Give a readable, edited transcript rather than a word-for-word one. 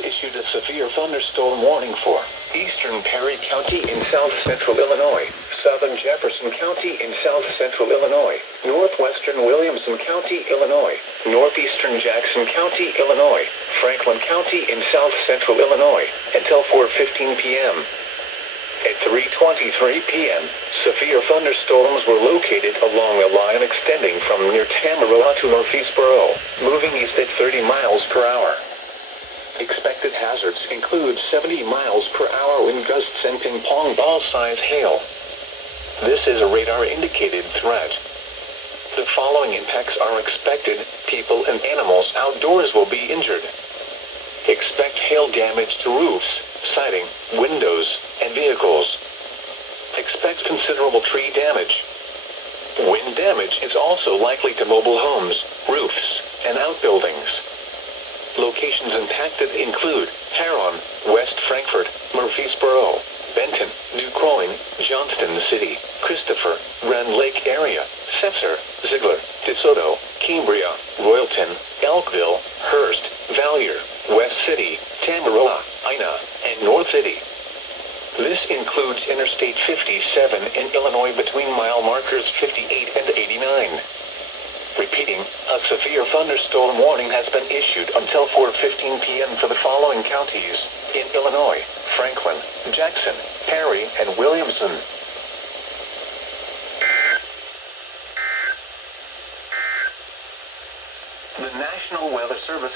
Issued a severe thunderstorm warning for eastern Perry County in south-central Illinois, southern Jefferson County in south-central Illinois, northwestern Williamson County, Illinois, northeastern Jackson County, Illinois, Franklin County in south-central Illinois, until 4:15 p.m. At 3:23 p.m., severe thunderstorms were located along a line extending from near Tamaroa to Murfreesboro, moving east at 30 miles per hour. Expected hazards include 70 miles per hour wind gusts and ping-pong ball-size hail. This is a radar-indicated threat. The following impacts are expected. People and animals outdoors will be injured. Expect hail damage to roofs, siding, windows, and vehicles. Expect considerable tree damage. Wind damage is also likely to mobile homes, roofs, and outbuildings. Locations impacted include Huron, West Frankfort, Murfreesboro, Benton, New Croing, Johnston City, Christopher, Rand Lake area, Setzer, Ziegler, DeSoto, Cambria, Royalton, Elkville, Hearst, Valier, West City, Tamaroa, Ina, and North City. This includes Interstate 57 in Illinois between mile markers 58 and 89. Repeating, a severe thunderstorm warning has been issued until 4:15 p.m. for the following counties in Illinois: Franklin, Jackson, Perry, and Williamson. The National Weather Service